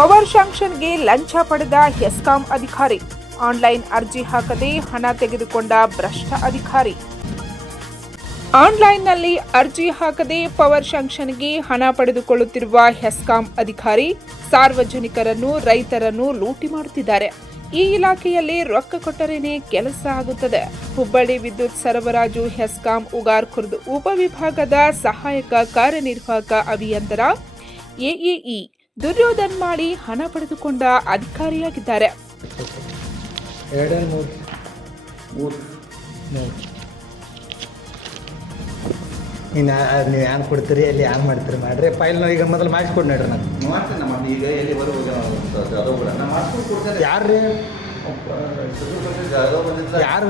Power ಶಾಂಕ್ಷನ್ಗೆ ಲಂಚ ಪಡೆದ ಹೆಸ್ಕಾಂ ಅಧಿಕಾರಿ. ಆನ್ಲೈನ್ ಅರ್ಜಿ ಹಾಕದೆ ಹಣ ತೆಗೆದುಕೊಂಡ ಭ್ರಷ್ಟ ಅಧಿಕಾರಿ. ಆನ್ಲೈನ್ನಲ್ಲಿ ಅರ್ಜಿ ಹಾಕದೆ ಪವರ್ ಶಾಂಕ್ಷನ್ಗೆ ಹಣ ಪಡೆದುಕೊಳ್ಳುತ್ತಿರುವ ಹೆಸ್ಕಾಂ ಅಧಿಕಾರಿ ಸಾರ್ವಜನಿಕರನ್ನು, ರೈತರನ್ನು ಲೂಟಿ ಮಾಡುತ್ತಿದ್ದಾರೆ. ಈ ಇಲಾಖೆಯಲ್ಲಿ ರೊಕ್ಕ ಕೊಟ್ಟರೇನೆ ಕೆಲಸ ಆಗುತ್ತದೆ. ಹುಬ್ಬಳ್ಳಿ ವಿದ್ಯುತ್ ಸರಬರಾಜು ಹೆಸ್ಕಾಂ ಉಗಾರ್ ಖುರ್ದ್ ಉಪವಿಭಾಗದ ಸಹಾಯಕ ಕಾರ್ಯನಿರ್ವಾಹಕ ಅಭಿಯಂತರ ಎಇಇ ದುರ್ಯೋಧನ್ ಮಾಡಿ ಹಣ ಪಡೆದುಕೊಂಡ ಅಧಿಕಾರಿಯಾಗಿದ್ದಾರೆ. ನೀವು ಹ್ಯಾಂಗೆ ಕೊಡ್ತೀರಿ, ಅಲ್ಲಿ ಹ್ಯಾಂಗೆ ಮಾಡ್ತೀರಿ ಮಾಡ್ರಿ. ಫೈಲ್ ಈಗ ಮೊದಲು ಮಾಡಿಸ್ಕೊಡಿ ನೋಡ್ರಿ. ನಾನು ಈಗ ಎಲ್ಲಿ ಯಾರು ರೀ ಯಾರು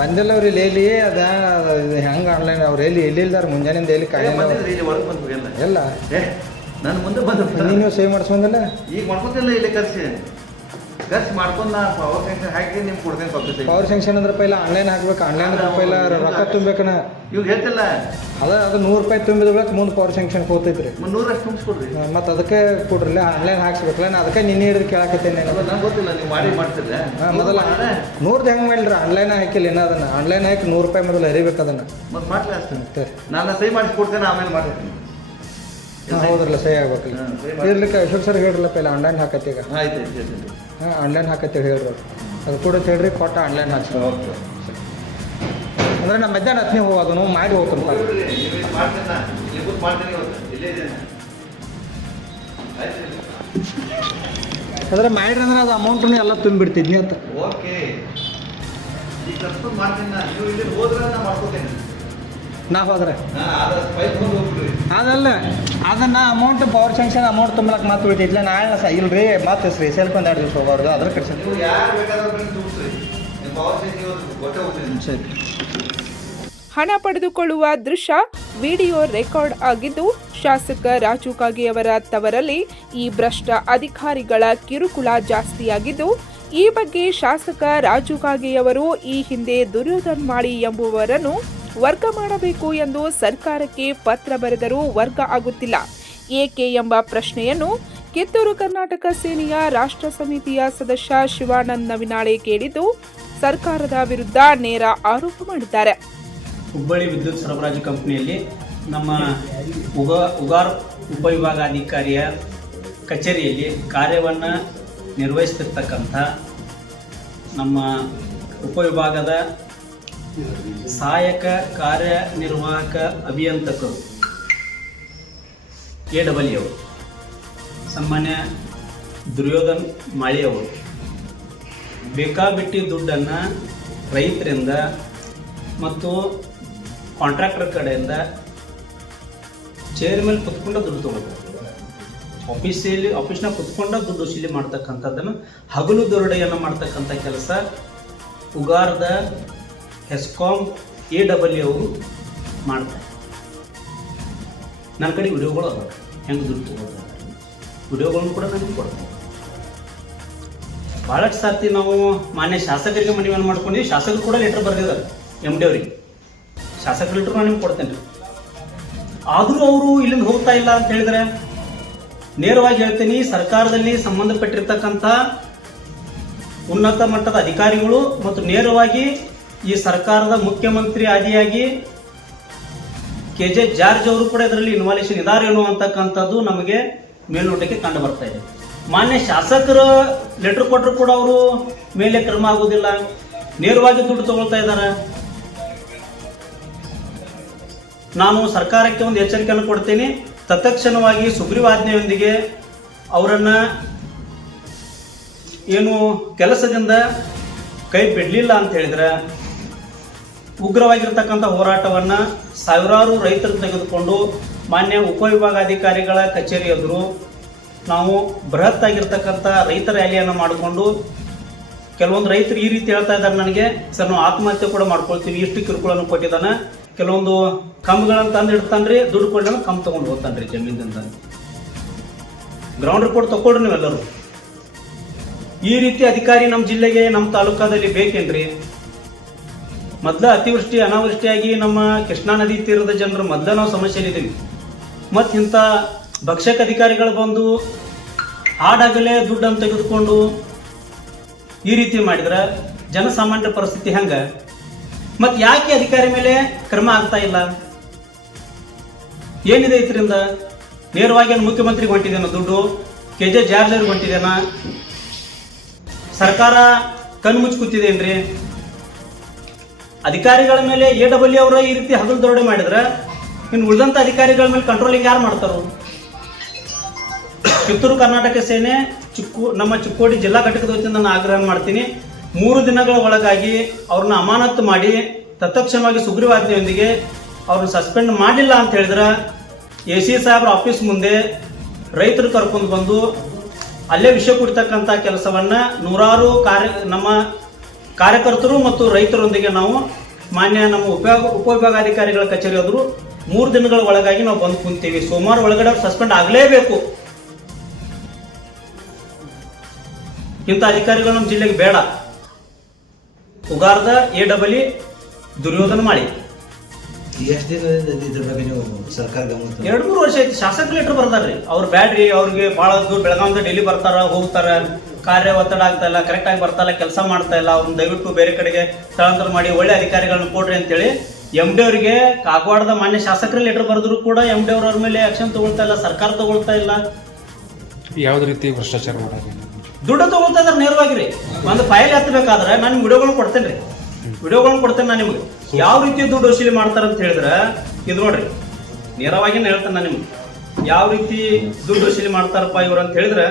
ಬಂದಿಲ್ಲ ಅವ್ರು ಇಲ್ಲಿ ಅದ ಹೆಂಗೆ ಆನ್ಲೈನ್ ಅವ್ರು ಎಲ್ಲಿ ಇಲ್ದಾರ ಮುಂಜಾನೆಯಿಂದ ಎಲ್ಲಿ ಕಾಯಿ ಎಲ್ಲ ನಾನು ಮುಂದೆ ಬಂದ ನೀವು ಸೇವ್ ಮಾಡಿಸ್ಕೊಂಡಲ್ಲ ಈಗ ಮಾಡ್ಕೊತಿಲ್ಲ ಇಲ್ಲಿ ಖರ್ಚು ಮಾಡ್ಕೊಂಡು ನಾ ಪವರ್ ಸ್ಯಾಂಕ್ಷನ್ ಹಾಕಿ ನಿಮ್ಗೆ ಕೊಡ್ತೇನೆ ಕಾಪಿ. ಪವರ್ ಸ್ಯಾಂಕ್ಷನ್ ಅಂದ್ರೆ ಪೈಲ ಆನ್ಲೈನ್ ಹಾಕ್ಬೇಕು. ಆನ್ಲೈನ್ ಪೈಲ ರೊಕ್ಕ ತುಂಬೇಕನ ಇವಾಗ ಹೇಳ್ತಿಲ್ಲ ಅದು $100 ತುಂಬಿದ್ಬೇಕು ಮುಂದೆ ಪವರ್ ಸ್ಯಾಂಕ್ಷನ್ ಹೋಗ್ತೈತೆ ರೀ. 100 ತುಂಬಿಸ್ಕೊಡ್ರಿ. ಮತ್ತು ಅದಕ್ಕೆ ಕೊಡ್ರಲ್ಲ ಆನ್ಲೈನ್ ಹಾಕ್ಸ್ಬೇಕಲ್ಲ. ನಾನು ಅದಕ್ಕೆ ನಿನ್ನೆ ಹಿಡಿದು ಕೇಳಾಕತ್ತೇನೆ. ನಂಗೆ ಗೊತ್ತಿಲ್ಲ ನೀವು ಮಾಡ್ತಿಲ್ಲ. ಮೊದಲ 100 ಹೆಂಗೆ ಮಾಡಿಲ್ರಿ ಆನ್ಲೈನ್ ಹಾಕಿಲ್ಲ ಇನ್ನೂ ಅದನ್ನು. ಆನ್ಲೈನ್ ಹಾಕಿ $100 ಮೊದಲು ಹರಿಬೇಕು ಅದನ್ನು. ಮತ್ತು ಮಾಡ್ಲಿ ಅಷ್ಟೇ ನಾನು ಸಹಿ ಮಾಡಿಸಿ ಕೊಡ್ತೇನೆ, ಆಮೇಲೆ ಮಾಡ್ತೀನಿ. ಹೌದ್ರಲ್ಲ ಸಹಿ ಆಗ್ಬೇಕಲ್ಲ. ಇರ್ಲಿಕ್ಕೆ ಅಶೋಕ್ ಸರ್ ಹೇಳ್ರಲ್ಲ ಪೈಲ ಆನ್ಲೈನ್ ಹಾಕತ್ತೀಗ. ಆಯ್ತು ಹಾಂ ಆನ್ಲೈನ್ ಹಾಕತ್ತೇಳಿ ಹೇಳ್ರಿ. ಅದು ಕೂಡ ಹೇಳ್ರಿ ಕೊಟ್ಟ ಆನ್ಲೈನ್ ಹಾಕ್ಸಿ. ಅಂದರೆ ನಮ್ಮ ಮಧ್ಯಾಹ್ನ ಹತ್ತನೇ ಹೋಗೋದು ನಾವು ಮಾಡಿ ಹೋಗ್ತಾನೆ. ಅದ್ರ ಮಾಡ್ರಿ ಅಂದ್ರೆ ಅದು ಅಮೌಂಟನ್ನು ಎಲ್ಲ ತುಂಬಿಡ್ತಿದ್ನಿ ಅಂತ. ಓಕೆ ಈಗ ಕರ್ಸ್ಕೊಂಡು ಮಾಡ್ತೀನಿ ನಾನು. ನೀವು ಇಲ್ಲಿ ಹೋದ್ರೆ ನಾನು ಮಾಡ್ಕೋತೇನೆ. ನಾ ಹೋದ್ರೆ ಅದಲ್ಲ ಅದನ್ನು ಅಮೌಂಟ್ ಪವರ್ ಸ್ಯಾಂಕ್ಷನ್ ಅಮೌಂಟ್ ತುಂಬಲಕ್ಕೆ ಮಾತು ಉಳಿತಿದ್ಲ. ನಾಳೆ ಇಲ್ರಿ ಮಾತು ಹೆಸ್ರಿ ಸೇಲ್ಕೊಂಡು 2 ದಿವಸ ಹೋಗೋದು ಅದ್ರ ಕಡೆ ಹಣ ಪಡೆದುಕೊಳ್ಳುವ ದೃಶ್ಯ ವಿಡಿಯೋ ರೆಕಾರ್ಡ್ ಆಗಿದ್ದು, ಶಾಸಕ ರಾಜು ಕಾಗೆಯವರ ತವರಲ್ಲಿ ಈ ಭ್ರಷ್ಟ ಅಧಿಕಾರಿಗಳ ಕಿರುಕುಳ ಜಾಸ್ತಿಯಾಗಿದ್ದು, ಈ ಬಗ್ಗೆ ಶಾಸಕ ರಾಜು ಕಾಗೆಯವರು ಈ ಹಿಂದೆ ದುರ್ಯೋಧನ್ ಮಾಡಿ ಎಂಬುವರನ್ನು ವರ್ಗ ಮಾಡಬೇಕು ಎಂದು ಸರ್ಕಾರಕ್ಕೆ ಪತ್ರ ಬರೆದರೂ ವರ್ಗ ಆಗುತ್ತಿಲ್ಲ. ಏಕೆ ಎಂಬ ಪ್ರಶ್ನೆಯನ್ನು ಕಿತ್ತೂರು ಕರ್ನಾಟಕ ಸೇನೆಯ ರಾಷ್ಟ್ರ ಸಮಿತಿಯ ಸದಸ್ಯ ಶಿವಾನಂದ ನವಿನಾಳೆ ಕೇಳಿದ್ದು, ಸರ್ಕಾರದ ವಿರುದ್ಧ ನೇರ ಆರೋಪ ಮಾಡಿದ್ದಾರೆ. ಹುಬ್ಬಳ್ಳಿ ವಿದ್ಯುತ್ ಸರಬರಾಜು ಕಂಪನಿಯಲ್ಲಿ ನಮ್ಮ ಉಗಾರ್ ಉಪವಿಭಾಗಾಧಿಕಾರಿಯ ಕಚೇರಿಯಲ್ಲಿ ಕಾರ್ಯವನ್ನು ನಿರ್ವಹಿಸ್ತಿರ್ತಕ್ಕಂಥ ನಮ್ಮ ಉಪವಿಭಾಗದ ಸಹಾಯಕ ಕಾರ್ಯನಿರ್ವಾಹಕ ಅಭಿಯಂತಕರು AEE ಸನ್ಮಾನ್ಯ ದುರ್ಯೋಧನ್ ಮಾಳಿಯವರು ಬೇಕಾಬಿಟ್ಟಿ ದುಡ್ಡನ್ನು ರೈತರಿಂದ ಮತ್ತು ಕಾಂಟ್ರಾಕ್ಟರ್ ಕಡೆಯಿಂದ ಚೇರ್ ಮೇಲೆ ಕುತ್ಕೊಂಡ ದುಡ್ಡು ತೊಗೊಳ್ತಾರೆ. ಆಫೀಸ್ನಾಗ ಕುತ್ಕೊಂಡ ದುಡ್ಡು ವಸೂಲಿ ಮಾಡ್ತಕ್ಕಂಥದ್ದನ್ನು ಹಗಲು ದೊರಡೆಯನ್ನು ಮಾಡ್ತಕ್ಕಂಥ ಕೆಲಸ ಉಗಾರದ ಹೆಸ್ಕಾಂ AEE ಅವರು ಮಾಡ್ತಾರೆ. ನನ್ನ ಕಡೆ ವಿಡಿಯೋಗಳು ಅದಾವೆ ಹೆಂಗೆ ದುಡ್ಡು ತೊಗೊಳ್ತಾರೆ. ವಿಡಿಯೋಗಳನ್ನು ಕೂಡ ನನಗೆ ಕೊಡ್ತಾರೆ. ಭಾಳಷ್ಟು ಸರ್ತಿ ನಾವು ಮಾನ್ಯ ಶಾಸಕರಿಗೆ ಮನವಿಯನ್ನು ಮಾಡ್ಕೊಂಡಿದ್ದೀವಿ. ಶಾಸಕರು ಕೂಡ ಲೆಟ್ರ್ ಬರೆದಿದ್ದಾರೆ MD ಅವರಿಗೆ. ಶಾಸಕರ ಲೆಟ್ರ್ ನಾನು ನಿಮ್ಗೆ ಕೊಡ್ತೇನೆ. ಆದರೂ ಅವರು ಇಲ್ಲಿಂದ ಹೋಗ್ತಾ ಇಲ್ಲ ಅಂತ ಹೇಳಿದರೆ ನೇರವಾಗಿ ಹೇಳ್ತೀನಿ, ಸರ್ಕಾರದಲ್ಲಿ ಸಂಬಂಧಪಟ್ಟಿರ್ತಕ್ಕಂಥ ಉನ್ನತ ಮಟ್ಟದ ಅಧಿಕಾರಿಗಳು ಮತ್ತು ನೇರವಾಗಿ ಈ ಸರ್ಕಾರದ ಮುಖ್ಯಮಂತ್ರಿ ಆದಿಯಾಗಿ KJ ಜಾರ್ಜ್ ಅವರು ಕೂಡ ಇದರಲ್ಲಿ ಇನ್ವಾಲ್ಯೂಷನ್ ಇದಾರೇನೋ ಅಂತಕ್ಕಂಥದ್ದು ನಮಗೆ ಮೇಲ್ನೋಟಕ್ಕೆ ಕಂಡು ಬರ್ತಾ ಇದೆ. ಮಾನ್ಯ ಶಾಸಕರು ಲೆಟರ್ ಕೊಟ್ಟರು ಕೂಡ ಅವರು ಮೇಲೆ ಕ್ರಮ ಆಗುವುದಿಲ್ಲ, ನೇರವಾಗಿ ದುಡ್ಡು ತಗೊಳ್ತಾ ಇದ್ದಾರೆ. ನಾನು ಸರ್ಕಾರಕ್ಕೆ ಒಂದು ಎಚ್ಚರಿಕೆಯನ್ನು ಕೊಡ್ತೀನಿ, ತತ್ಕ್ಷಣವಾಗಿ ಸುಗ್ರೀವಾಜ್ಞೆಯೊಂದಿಗೆ ಅವರನ್ನು ಏನು ಕೆಲಸದಿಂದ ಕೈ ಬಿಡಲಿಲ್ಲ ಅಂತ ಹೇಳಿದ್ರೆ ಉಗ್ರವಾಗಿರ್ತಕ್ಕಂಥ ಹೋರಾಟವನ್ನು ಸಾವಿರಾರು ರೈತರು ತೆಗೆದುಕೊಂಡು ಮಾನ್ಯ ಉಪವಿಭಾಗಾಧಿಕಾರಿಗಳ ಕಚೇರಿ ಎದುರು ನಾವು ಬೃಹತ್ ಆಗಿರ್ತಕ್ಕಂಥ ರೈತ ರ್ಯಾಲಿಯನ್ನು ಮಾಡಿಕೊಂಡು, ಕೆಲವೊಂದು ರೈತರು ಈ ರೀತಿ ಹೇಳ್ತಾ ಇದ್ದಾರೆ ನನಗೆ, ಸರ್ ನಾವು ಆತ್ಮಹತ್ಯೆ ಕೂಡ ಮಾಡ್ಕೊಳ್ತೀವಿ, ಇಷ್ಟು ಕಿರುಕುಳನ್ನು ಕೊಟ್ಟಿದ್ದಾನೆ, ಕೆಲವೊಂದು ಕಂಬಗಳನ್ನು ತಂದು ಇಡ್ತಾನ್ರಿ, ದುಡ್ಡು ಕೊಡ್ಲಿ ಕಂಬ ತೊಗೊಂಡು ಹೋಗ್ತಾನ್ರಿ ಜಮೀನಿಂದ. ಗ್ರೌಂಡ್ ರಿಪೋರ್ಟ್ ತಗೊಳ್ರಿ ನೀವೆಲ್ಲರೂ. ಈ ರೀತಿ ಅಧಿಕಾರಿ ನಮ್ಮ ಜಿಲ್ಲೆಗೆ, ನಮ್ಮ ತಾಲೂಕಾದಲ್ಲಿ ಬೇಕೇನ್ರಿ? ಮೊದಲ ಅತಿವೃಷ್ಟಿ ಅನಾವೃಷ್ಟಿಯಾಗಿ ನಮ್ಮ ಕೃಷ್ಣಾ ನದಿ ತೀರದ ಜನರು ಮೊದಲ ನಾವು ಸಮಸ್ಯೆಯಲ್ಲಿದ್ದೀವಿ. ಮತ್ತು ಇಂಥ ಭಕ್ಷಕ ಅಧಿಕಾರಿಗಳು ಬಂದು ಹಾಡಾಗಲೇ ದುಡ್ಡನ್ನು ತೆಗೆದುಕೊಂಡು ಈ ರೀತಿ ಮಾಡಿದ್ರೆ ಜನಸಾಮಾನ್ಯರ ಪರಿಸ್ಥಿತಿ ಹೆಂಗ? ಮತ್ತು ಯಾಕೆ ಅಧಿಕಾರಿ ಮೇಲೆ ಕ್ರಮ ಆಗ್ತಾ ಇಲ್ಲ? ಏನಿದೆ ಇದರಿಂದ? ನೇರವಾಗಿ ಮುಖ್ಯಮಂತ್ರಿಗೆ ಹೊಂಟಿದೇನ ದುಡ್ಡು? KJ ಜಾರ್ಜ್ ಹೊಂಟಿದೇನ? ಸರ್ಕಾರ ಕಣ್ಮುಚ್ಚಿ ಕೂತಿದೇನ್ರಿ? ಅಧಿಕಾರಿಗಳ ಮೇಲೆ AW ಅವರ ಈ ರೀತಿ ಹಗಲು ದರೋಡೆ ಮಾಡಿದ್ರೆ ಇನ್ನು ಉಳಿದಂಥ ಅಧಿಕಾರಿಗಳ ಮೇಲೆ ಕಂಟ್ರೋಲಿಂಗ್ ಯಾರು ಮಾಡ್ತಾರೋ? ಕಿತ್ತೂರು ಕರ್ನಾಟಕ ಸೇನೆ ನಮ್ಮ ಚಿಕ್ಕೋಡಿ ಜಿಲ್ಲಾ ಘಟಕದ ವತಿಯಿಂದ ನಾನು ಆಗ್ರಹ ಮಾಡ್ತೀನಿ, 3 ದಿನಗಳ ಒಳಗಾಗಿ ಅವ್ರನ್ನ ಅಮಾನತು ಮಾಡಿ ತತ್ಕ್ಷಣವಾಗಿ ಸುಗ್ರೀವಾಜ್ಞೆಯೊಂದಿಗೆ ಅವ್ರನ್ನ ಸಸ್ಪೆಂಡ್ ಮಾಡಲಿಲ್ಲ ಅಂತ ಹೇಳಿದ್ರೆ AC ಸಾಹೇಬ್ರ ಆಫೀಸ್ ಮುಂದೆ ರೈತರು ಕರ್ಕೊಂಡು ಬಂದು ಅಲ್ಲೇ ವಿಷಯ ಕುಡಿತಕ್ಕಂಥ ಕೆಲಸವನ್ನ ನೂರಾರು ನಮ್ಮ ಕಾರ್ಯಕರ್ತರು ಮತ್ತು ರೈತರೊಂದಿಗೆ ನಾವು ಮಾನ್ಯ ನಮ್ಮ ಉಪವಿಭಾಗಾಧಿಕಾರಿಗಳ ಕಚೇರಿ ಆದರೂ 3 ದಿನಗಳ ಒಳಗಾಗಿ ನಾವು ಬಂದು ಕುಂತೀವಿ. ಸೋಮವಾರ ಒಳಗಡೆ ಅವ್ರು ಸಸ್ಪೆಂಡ್ ಆಗಲೇಬೇಕು. ಇಂಥ ಅಧಿಕಾರಿಗಳು ನಮ್ಮ ಜಿಲ್ಲೆಗೆ ಬೇಡ. ಉಗಾರ್ದ AW ದುರ್ಯೋಧನ ಮಾಡಿ ಎಷ್ಟು ದಿನದಿಂದ ಇದ್ರ ಬಗ್ಗೆ ನೀವು ಸರ್ಕಾರ ಗಮನ 2-3 ವರ್ಷ ಐತಿ. ಶಾಸಕ ಲೆಟರ್ ಬರ್ದಾರ್ರಿ, ಅವ್ರು ಬ್ಯಾಡ್ರಿ, ಅವ್ರಿಗೆ ಭಾಳ ದೂರ ಬೆಳಗಾವಿಂದ ಡೈಲಿ ಬರ್ತಾರ ಹೋಗ್ತಾರ, ಕಾರ್ಯ ಒತ್ತಡ ಆಗ್ತಾ ಇಲ್ಲ, ಕರೆಕ್ಟಾಗಿ ಬರ್ತಾ ಇಲ್ಲ, ಕೆಲಸ ಮಾಡ್ತಾ ಇಲ್ಲ, ಅವ್ರನ್ನ ದಯವಿಟ್ಟು ಬೇರೆ ಕಡೆಗೆ ಸ್ಥಳಾಂತರ ಮಾಡಿ ಒಳ್ಳೆ ಅಧಿಕಾರಿಗಳನ್ನ ಕೊಡ್ರಿ ಅಂತೇಳಿ MD ಅವರಿಗೆ ಕಾಗವಾಡದ ಮಾನ್ಯ ಶಾಸಕರ ಲೆಟರ್ ಬರೆದ್ರು ಕೂಡ MD ಅವ್ರ ಮೇಲೆ ಆಕ್ಷನ್ ತಗೊಳ್ತಾ ಇಲ್ಲ, ಸರ್ಕಾರ ತಗೊಳ್ತಾ ಇಲ್ಲ. ಯಾವ್ದು ರೀತಿ ಭ್ರಷ್ಟಾಚಾರ ಮಾಡೋದು? ದುಡ್ಡು ತಗೊಳ್ತಾ ಇದಾರೆ ನೇರವಾಗಿ. ಒಂದು ಫೈಲ್ ಹತ್ತಬೇಕಾದ್ರೆ ನಾನು ನಿಮ್ಗೆ ವಿಡಿಯೋಗಳನ್ನ ಕೊಡ್ತೇನೆ ನಾನು ನಿಮ್ಗೆ ಯಾವ ರೀತಿ ದುಡ್ಡು ವಸೂಲಿ ಮಾಡ್ತಾರ ಅಂತ ಹೇಳಿದ್ರೆ ಇದು ನೋಡ್ರಿ, ನೇರವಾಗಿ ಹೇಳ್ತೇನೆ ನಾನು ನಿಮ್ಗೆ ಯಾವ ರೀತಿ ದುಡ್ಡು ವಸೂಲಿ ಮಾಡ್ತಾರಪ್ಪ ಇವ್ರು ಅಂತ ಹೇಳಿದ್ರೆ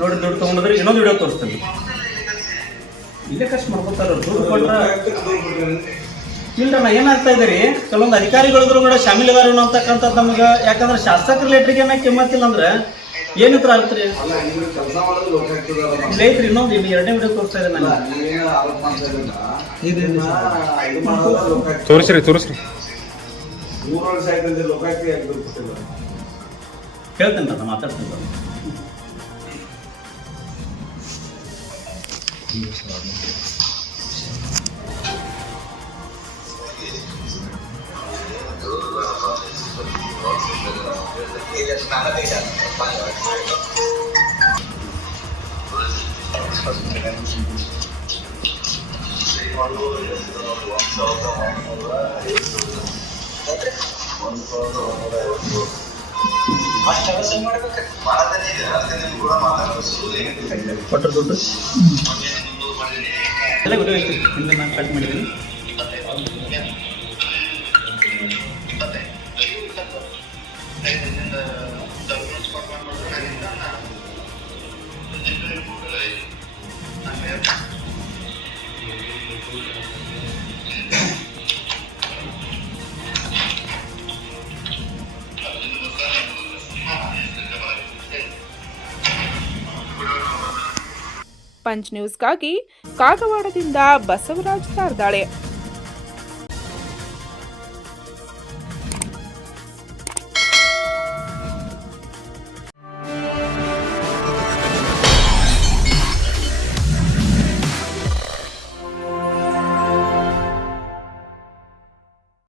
ನೋಡಿ, ದುಡ್ಡು ತಗೊಂಡ್ರೆ ಇನ್ನೊಂದು ವಿಡಿಯೋ ತೋರಿಸ್ತೇನೆ. ಇಲ್ಲೇ ಖರ್ಚು ಮಾಡ್ಕೊತಾರ ದುಡ್ಡು ಕೊಟ್ರ ಇಲ್ರಣ್ಣ. ಏನಾಗ್ತಾ ಇದೆ ರೀ, ಕೆಲವೊಂದು ಅಧಿಕಾರಿಗಳಿದ್ರು ಕೂಡ ಶಾಮೀಲದಾರ ಅಂತಕ್ಕಂಥದ್ದು ನಮ್ಗೆ. ಯಾಕಂದ್ರೆ ಶಾಸಕರ ಲೆಟ್ರಿಗೆ ಏನ ಕಿಮ್ಮತ್ತಿಲ್ಲ ಅಂದ್ರೆ ಏನಿತ್ರ ಆಗ್ತರಿ ಐತ್ರಿ. ಇನ್ನೊಂದು 2ನೇ ವಿಡಿಯೋ ತೋರಿಸ್ತಾ ಇದೆ ನಾನು. ತೋರಿಸ್ರಿ ಹೇಳ್ತೇನೆ ನಾನು, ಮಾತಾಡ್ತೇನೆ. ಕೊಟ್ಟರು ದುಡ್ಡು ಎಲ್ಲ ವಿಡಿಯೋ ಐತಿ, ಹಿಂದೆ ನಾನು ಕಟ್ ಮಾಡಿದ್ದೀನಿ. ಪಂಚ್ ನ್ಯೂಸ್ಗಾಗಿ ಕಾಗವಾಡದಿಂದ ಬಸವರಾಜ್ ಸಾರ್ದಾಳೆ.